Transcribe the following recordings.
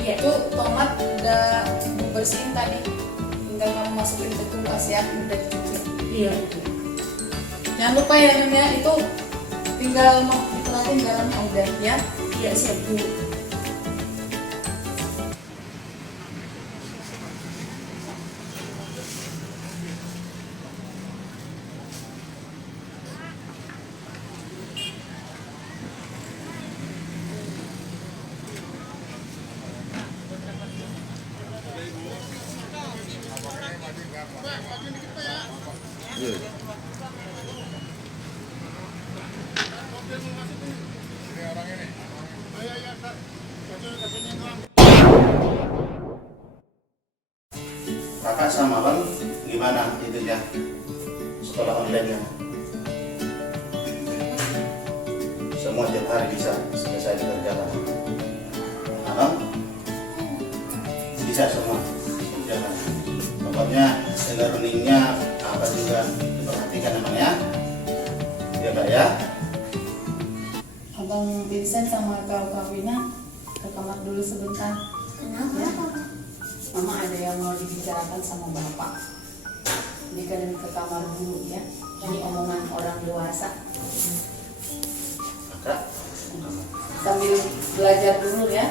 Iya. Itu tomat udah bersihin tadi, tinggal kamu masukin ke kulkas ya, udah dicuci. Iya. Jangan lupa ya Nun ya, itu tinggal mau diperhatiin garamnya udah ya. Iya siap Bu. Kakak sama Bang gimana itunya sekolah online-nya? Semua tiap hari bisa selesai dikerjakan. Abang bisa semua kerjakan. Pokoknya e-learning-nya apa juga diperhatikan namanya. Ya Kak ya. Abang Vincent sama kawan-kawannya ke kamar dulu sebentar. Kenapa? Ya. Mama ada yang mau dibicarakan sama Bapak. Jadi kalian ke kamar dulu ya. Ini omongan orang dewasa. Kakak. Sambil belajar dulu ya.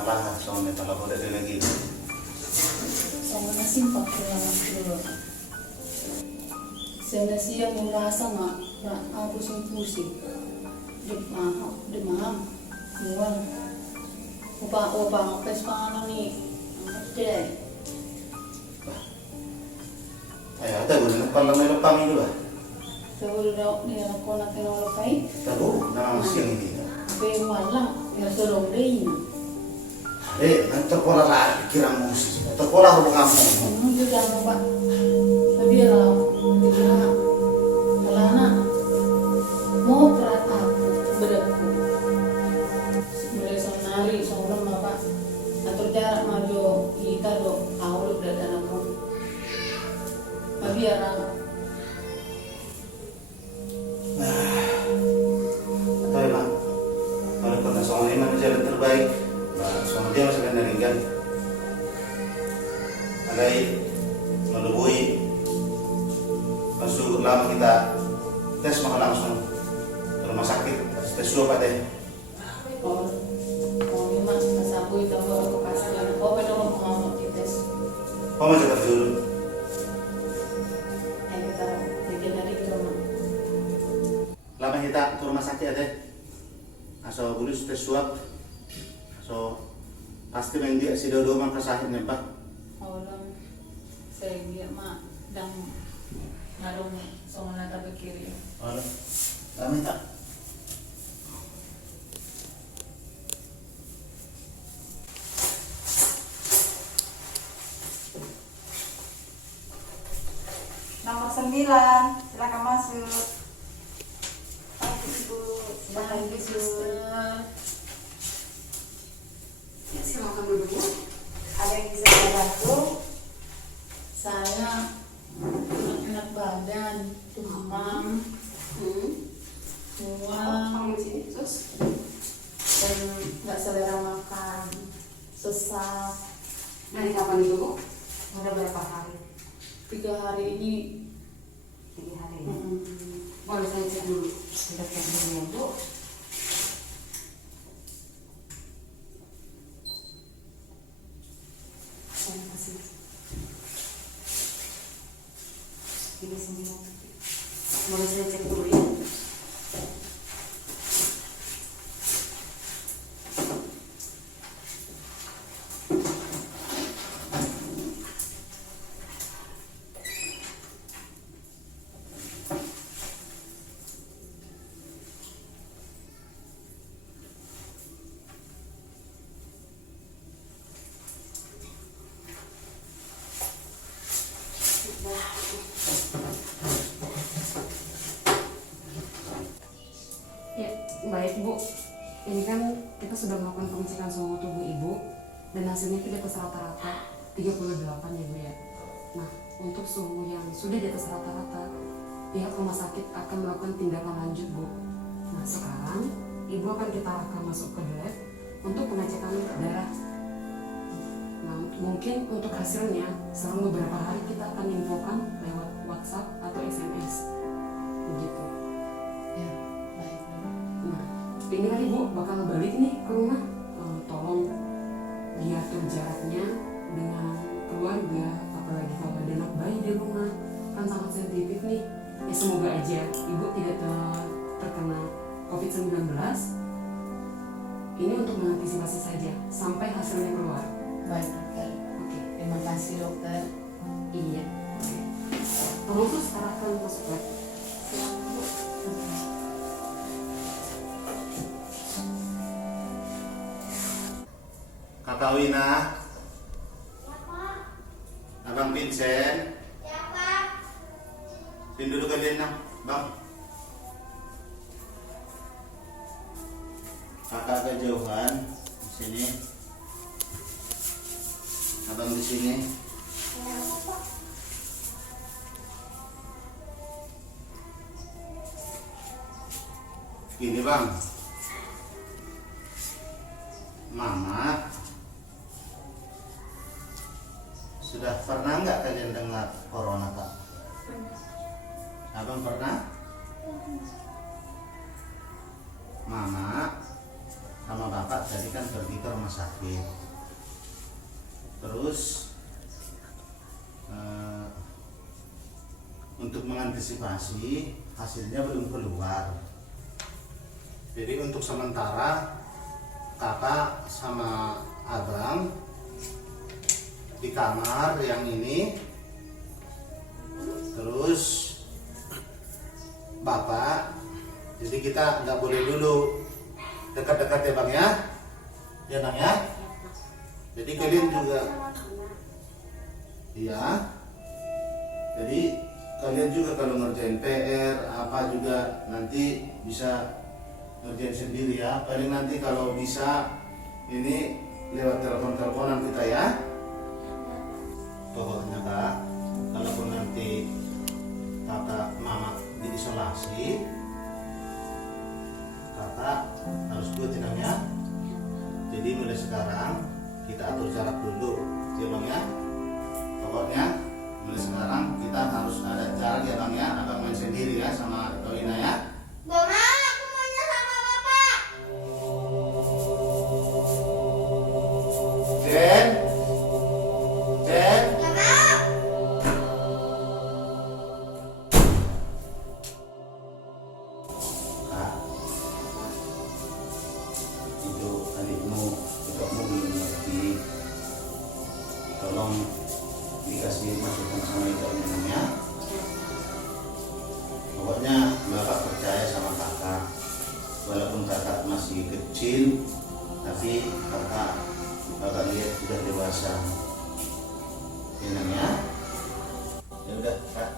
Kalah sama kalau udah ada lagi. Sama simpang kenalan dulu. Saya siap merasa nggak aku pusing. Demam, mual. Opa ngepes mana nih? Angkat deh. Ayo, ada guna kalau melok kami dulu. Tahu dong ni aku nak kenal kai. Tahu nama siang ini. Bewalang ya sorong deh. Nanti sekolah lagi kira musik. Sekolah harus kamu. Kamu juga mau pak. Tapi lah, kalau anak mau perat aku berdebu. Mulai sonari, sonron bapak. Atur jarak maju kita do awal udah dalam pun. Tapi orang Atau emang kalau pernah soal ini mana jalan terbaik. Soal dia masih kena ringgan. Andai melubui masuk lama kita tes maka langsung ke rumah sakit tes swab deh. oh ini mas sabu itu mau kepastian. Oh benar mau dites. Kau mau cepat dulu. Kita bikin dari itu mah. Lama kita ke rumah sakit deh. Asal bulus tes swab. So pasti main dia si dodo mah kesahin nembak. Orang saya dia mak dan ngadong soalnya tak ke kiri. Halo. Lama tak. Nomor 9, silakan masuk. Pagi Ibu, silakan Pagi duduk. suster. Ya, silakan duduk. Ada yang bisa saya bantu? Saya enak badan, demam, mual, Kamu di sini, sus. dan nggak selera makan, sesak. Dari kapan itu, Bu? Udah berapa hari? 3 hari ini. 3 hari. hmm, Boleh saya cek dulu. Kita cek dulu ya, Bu. Terima kasih. Ini 9. Boleh saya cek dulu ya. Ya, baik Bu. Ini kan kita sudah melakukan pengecekan suhu tubuh Ibu dan hasilnya itu di atas rata-rata 38 ya Bu ya. Nah, untuk suhu yang sudah di atas rata-rata pihak rumah sakit akan melakukan tindakan lanjut, Bu. Nah, sekarang Ibu akan kita akan masuk ke lab untuk pengecekan darah. Nah, mungkin untuk hasilnya selama beberapa hari kita akan infokan lewat WhatsApp atau SMS. Begitu. Ya, baik Bu. Nah, ini kan Ibu bakal balik nih ke rumah. Tolong diatur jaraknya dengan keluarga, apalagi kalau ada anak bayi di rumah, kan sangat sensitif nih. Ya semoga aja Ibu tidak terkena COVID-19. Ini untuk mengantisipasi saja sampai hasilnya keluar. Baik dokter. Oke. Terima kasih dokter. Iya. Tolong terus arahkan masuk lab. Kakak Wina. Abang Vincent. Sini dulu kalian nah, Bang. Kakak kejauhan di sini. Abang di sini. Gini Bang. Mama sudah pernah nggak kalian dengar corona Kak? Abang pernah? Mama sama bapak tadi kan pergi ke rumah sakit. Terus untuk mengantisipasi hasilnya belum keluar. Jadi untuk sementara kakak sama abang di kamar yang ini. Terus bapak, jadi kita nggak boleh dulu dekat-dekat ya Bang ya, ya Bang ya. Jadi kalian juga, iya. Jadi kalian juga kalau ngerjain PR apa juga nanti bisa ngerjain sendiri ya. Paling nanti kalau bisa ini lewat telepon-teleponan kita ya. Pokoknya Kak, kalaupun nanti kakak mama diisolasi, kakak harus ikutin ya. Jadi mulai sekarang kita atur jarak dulu, ya Bang ya. Pokoknya mulai sekarang kita harus ada jarak ya Bang ya. Abang main sendiri ya sama Wina ya. Gak mau, aku maunya sama bapak. Jen, Jen. Gak mau. Kak, itu adikmu, adikmu belum ngerti. Tolong dikasih masukan sama ibunya ya. Pokoknya bapak percaya sama kakak. Walaupun kakak masih kecil, tapi kakak lihat sudah dewasa. Enak ya. Ya udah Kak,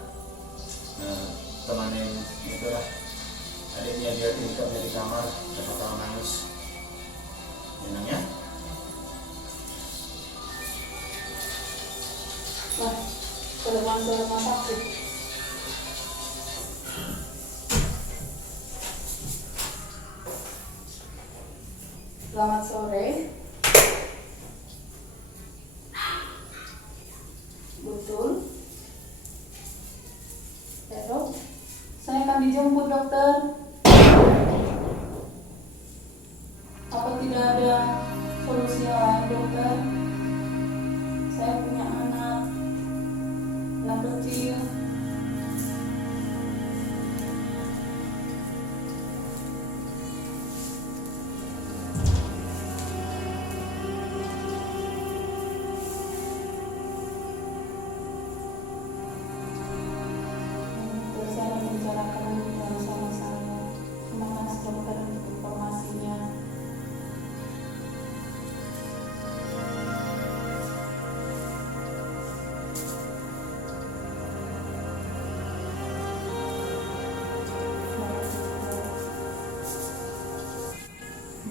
temanin itu lah. Adiknya dia tinggalnya di kamar, dapat kalau nangis. Enak ya. Wah, ke depan ke rumah sakit. Selamat sore. Betul. Ya dok, saya akan dijemput dokter. Apa tidak ada solusi yang lain dokter? Saya punya anak kecil. Saya akan membicarakan sama saya. Terima kasih dokter untuk informasinya.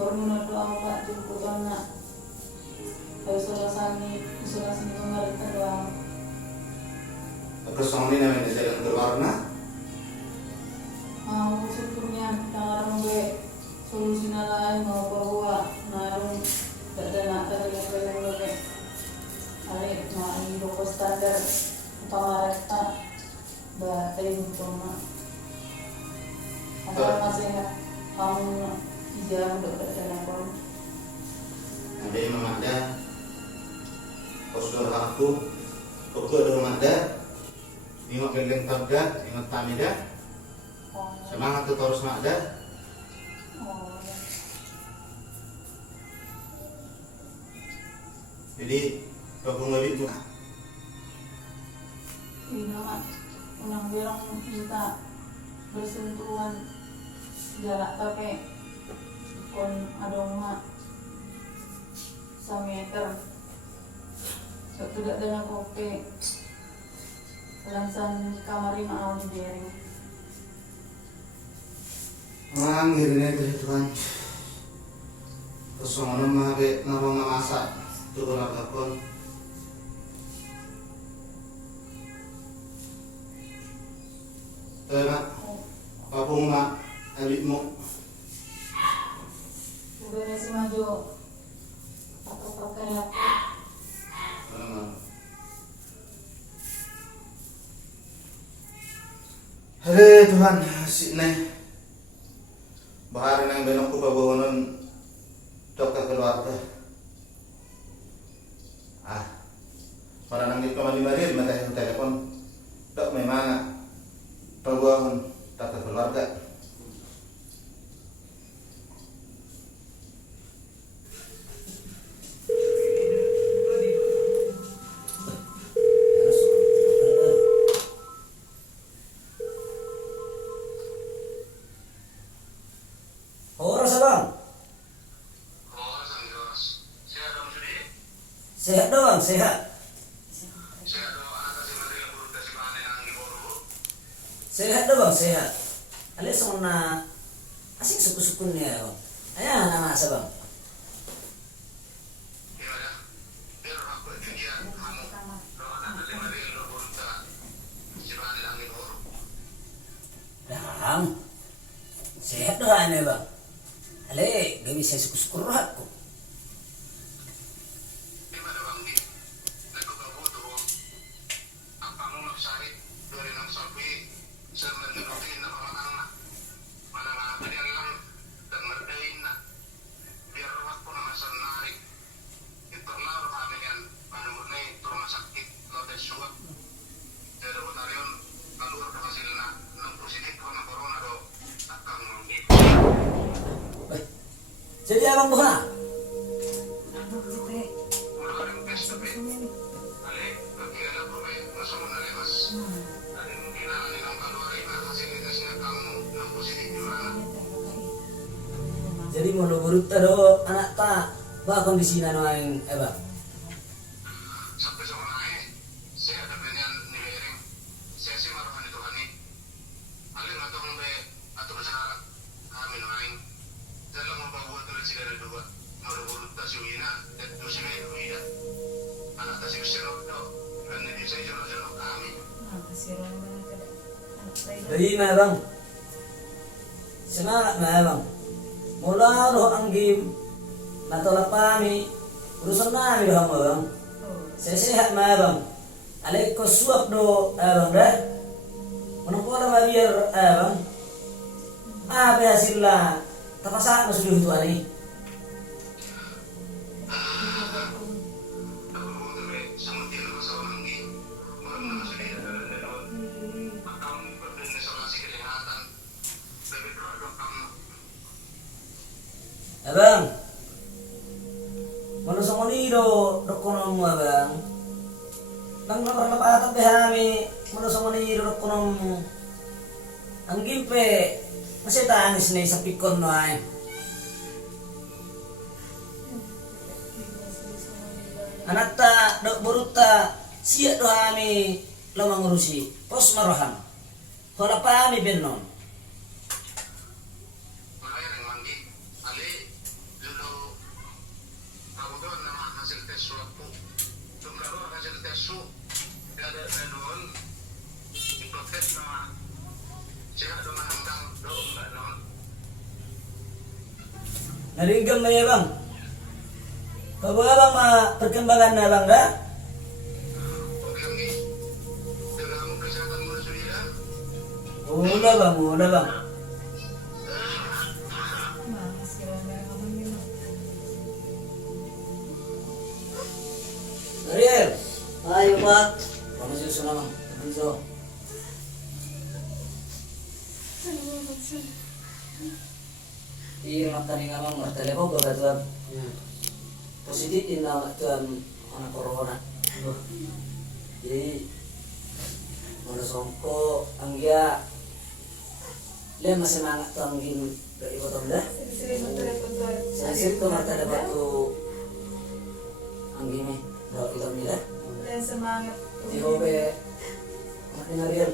Baru doa Pak jemput anak. Isolasi kemarin doa. Terus ini namanya jalan berwarna. kamu hijau untuk berjalan. Ada Imam ada, Osdor aku, Oke ada ada, Ingat geleng tabda, ingat tamida, semangat tu terus ada. Jadi gabung lebih tu. Ini nama unang berang minta bersentuhan jarak pakai kon adong mak 1 meter. So tidak dengan kopi lansan kamar 5 awal di bering. Akhirnya itu Tuhan. Kesongan mabe narong masak tu orang takon. Mak, papung mak, abikmu. Sebenarnya si maju pakai aku. Hei Tuhan, si nih bahari nang benok ku babahonon dok ka keluarga. Para nang di kamari-mari mata telepon dok memang babahon tak ka keluarga. Sehat doang, sehat. Sehat doang, sehat. Alias na asik suku-sukun niya. Ayan, anak sa bang. Daham. Sehat doang niya bang. Ale, gabi saya suku-sukur rohat ko. Jadi abang buha? Jadi mau nurut tado anak ta, ba kondisi na naing eba. Sampai seorang saya ada penyan niwering, saya sih maruhan itu hani. Alin atau ngombe atau bersyarat kami naing. Dalam membawa tulis dari dua, menurut taswina dan taswina kuida. Anak taswina serokdo dan ini saya serok kami. Jadi na bang, semangat na bang. Mula roh ang game, natolak kami, urusan namin doang bang. Sehat na bang. Alay ko suap do bang dah. Manong ko na biar bang. Apa hasil lah? Tapasak na sudah itu ani. Abang, mana sama ni do konom mo abang? Nang napatap behami, mana sama ni do konom mo? Ang gimpe, masih tangis na sa pikon no ay. Anak ta do buruta siya do kami lamang urusi pos maroham. Hola pa kami benon. Naringgam na ya bang. Kabawa bang perkembangan na bang dah? Mula bang. Pak. Kamu sih sudah mah. Benzo. Iya, mak tadi ngamang telepon ke tuan. Positif ini nama tuan anak corona. Jadi mana songko anggia le masih semangat tuan gin dari botol dah. Saya sih tuh mata dapat tu anggi ni dah kita ni dah. Semangat. Di hobe mati nariel.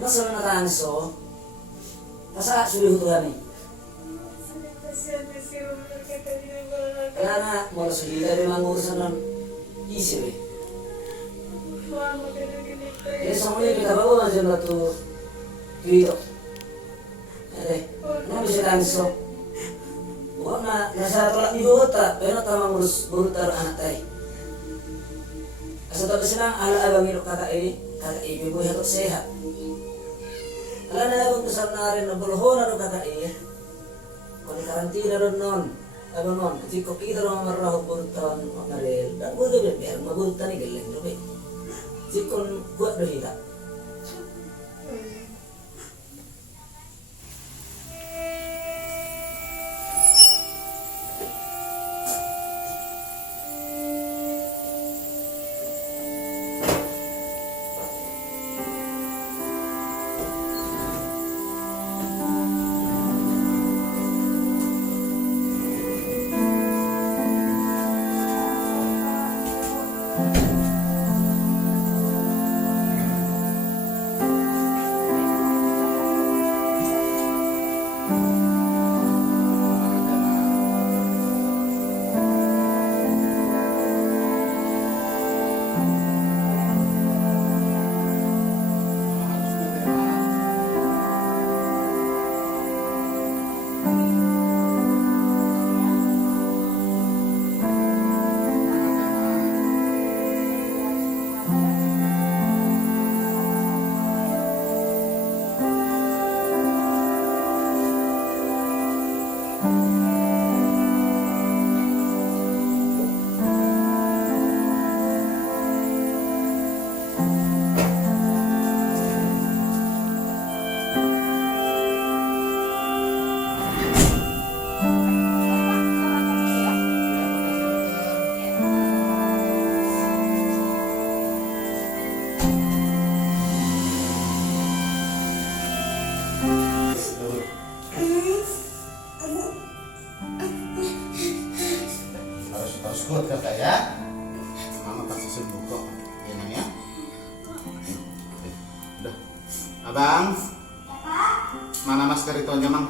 Nasa na tanso. Nasa sudah Tuhan ni. Karena mau sudah dari mangurusan non isi be. Ya semuanya kita bawa aja tu video. Ada, nak bisa tanso. Wah nasa tolak di bota, pero tama ngurus burutar anak tay. Asal senang ala abang ilok kakak ini buhay atau sehat. Ala na abang besar na rin ng bulhon na kakak ini. Kung karantina ron non, abang non, kasi kung kita ron marahog burutan na rin, dan buhay ka biar maburutan ni galing dobe. Kasi kung buat dohita. Harus kuat kakak ya. Mama pasti sembuh kok. Ya Nang ya. Udah. Abang. Mana masker itunya, Mang?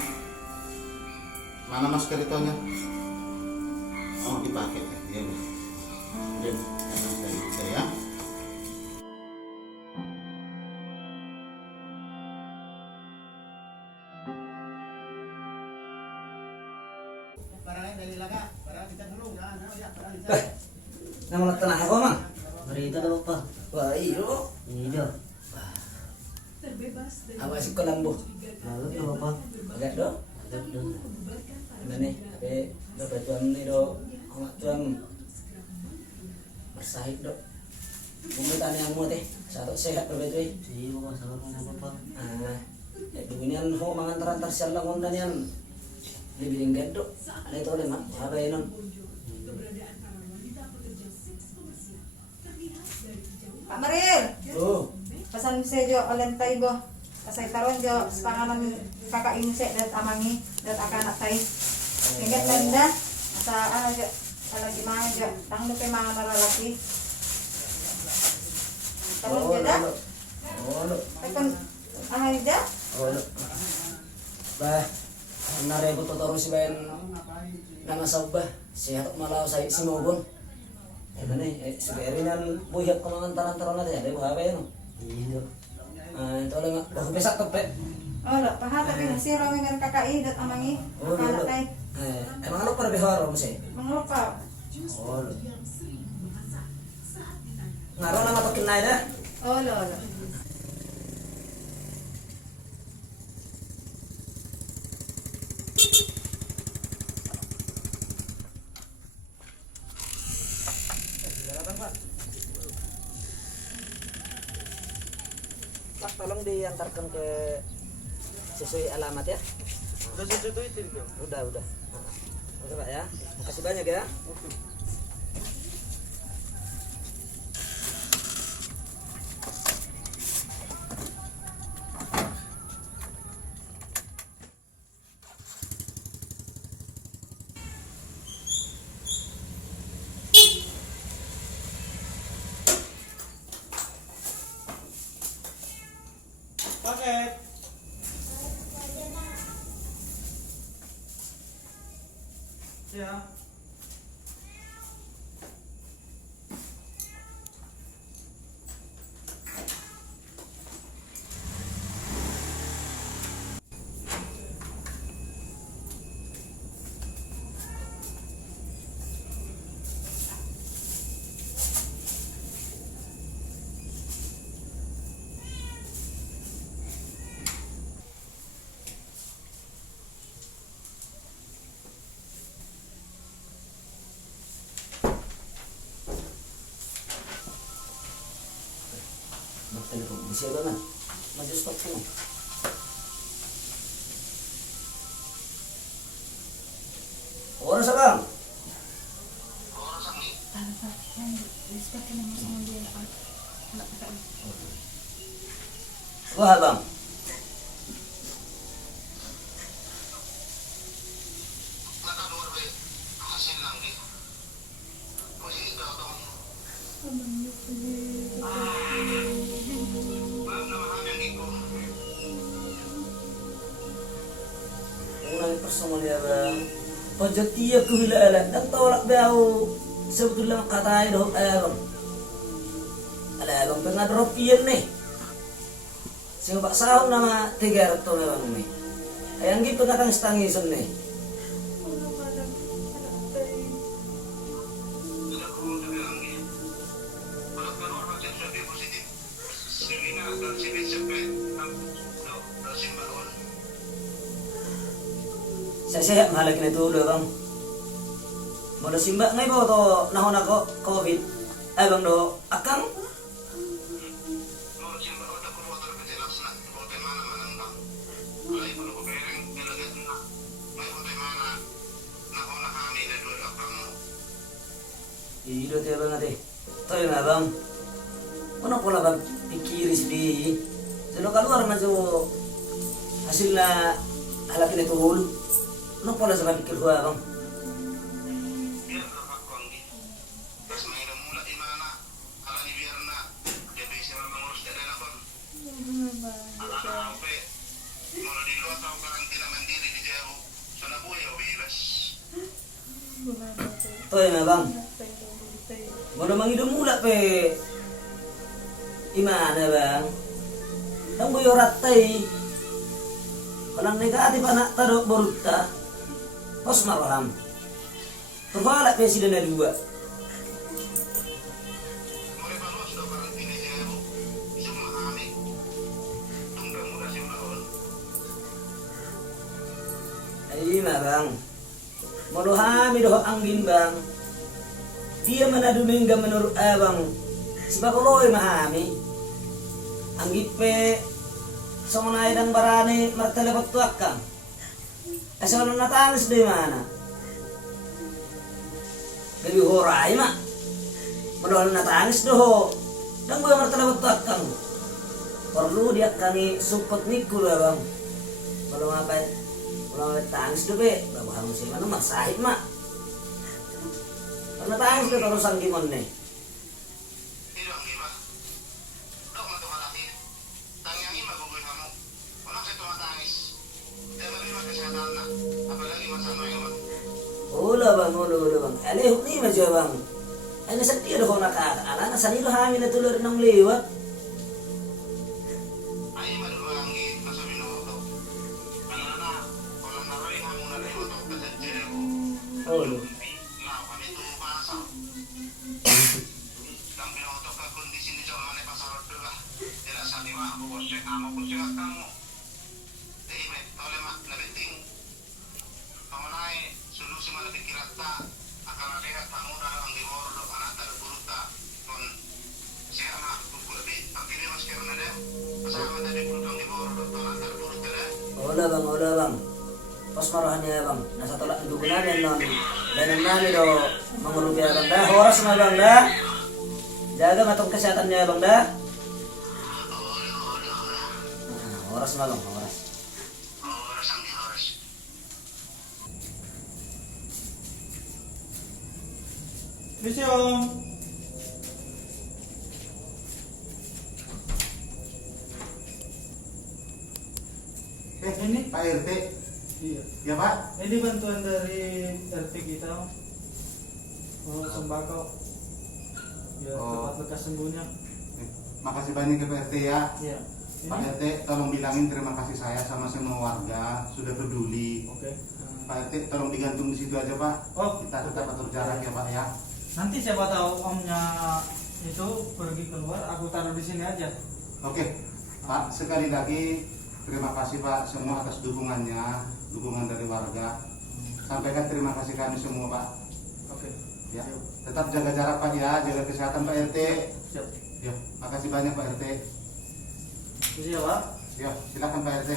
Mana masker itunya? Oh, dipakai ya. Iya, Bu. Udah. Masker itu ya. Nama tenang apa mang? Berita daw pa. Wah iyo. Iya. Apa sih kolam bu? Lalu daw pa. Agak do? Agak doon. Mana tapi dapat tuan ni do. Amat tuan bersahid do. Pemerintahan yang mu teh satu sehat berbeda teh. Iya pa sabar mo na pa. Dugunian ho mangan tarantar siya lang undan yan. Lebih tinggi do. Ada itu oleh mak. Apa ya non? Pak Maril, Oh. pesan saya jo alentay bo. Kasay taron jo sepanganan kakak ini saya dat amangi dat akan anak tay. Ingat landa asa ano jo ala gimana jo tang lupa mga lalaki. Taron jo da. Oh. Tekon ahay da. Oh. Bah. Narebot terus si bayan nama sabah sehat malau saya simobon. Mana seberinan buyak kemangan taran-taran aja ada apa ya no? Iya. Itu oleh nggak bahu pesak tepe. Oh lo paha tapi masih rawing kan kakak ini dat amangi anak tay. Emang lu pernah behar apa sih? Menglupa. Oh lo. Ngaruh nama pakai naik dah. Oh lo. tolong diantarkan ke sesuai alamat ya. Udah. Udah Pak ya. Makasih banyak ya. Paket. Ya. Telepon bisa banget. Maju stop dulu. Orang sabang. Wah bang. Orang personal ya bang. Pojok tiap kehilangan dan tolak bau sebetulnya katai doh bang. Ada bang pernah dropian nih. Sing pak sahur nama 300 bang nih. Ayang gitu kadang setangis nih. Saya sehat malah kini dulu bang. Mau dah simbak ngai bawa to nahon ako COVID. Bang do akang. Iya tuh bang ate. Toy na bang. Ano pula bang pikiris di. Sino keluar masuk hasilnya halak ini tuh. Ano pala sa pikir ko bang? Toy na bang. Mana mangidom mula pe. Imana bang? Nang buyo ratay. Walang negatif anak tado boruta. Pos malam. Terbalak pe sila na dua. Ay bang. Maluhami doh anggin bang. Dia manadumingga menurut abang. Sebab loy mahami. Anggit pe songonay dan barani martelepat tuakang. Asal natangis di mana? Gabi horai mak. Maluhal natangis doh. Dan gue martelepat tuakang. Perlu dia kami support mikul bang. Kalau ngapain? Kalau tangis doh be. Bapak harus mana mak sahib mak. Karena tangis ke terus ang gimon nih. Ula bang. Aleh ni macam bang. Ano sa tiyo ko nakakaala na sanilo hangin na tulad ng liwat. Ay malumangi na sa minuto. Alana, kalau naroy na muna na yung tok sa jero. Oh. Now kami tumasa. Kang minuto ka kondisi ni John mane pasarot dula. Dila sa lima ako bosek amo ko siya kamu. Dei met tole mak na beting. Pamanay solusi mana dikirata akan ada kamu dalam dimor do anak terburuta kon siapa buku lebih tapi dia masih karena dia pasal bang, udah bang. Pas marahannya bang, nasa tolak dukun namin non. Dan namin do mengerugi bang dah. Horas na bang dah. Jaga matang kesehatannya bang dah. Horas na bang, horas. Bisa om. Ini Pak RT. Iya. Ya Pak. Ini bantuan dari RT kita om. Oh, sembako. Ya, Oh. tempat lekas sembuhnya. Makasih banyak ya Pak RT ya. Iya. Ini. Pak RT tolong bilangin terima kasih saya sama semua warga sudah peduli. Oke. Pak RT tolong digantung di situ aja Pak. Oh, Kita tetap atur jarak ya Pak ya. nanti siapa tahu omnya itu pergi keluar, aku taruh di sini aja. Oke, Pak, sekali lagi terima kasih Pak semua atas dukungannya, dukungan dari warga. Sampaikan terima kasih kami semua Pak. Oke. Ya, tetap jaga jarak Pak ya, jaga kesehatan Pak RT. Siap. Ya, makasih banyak Pak RT. Bisa ya, Pak? Ya, silakan Pak RT.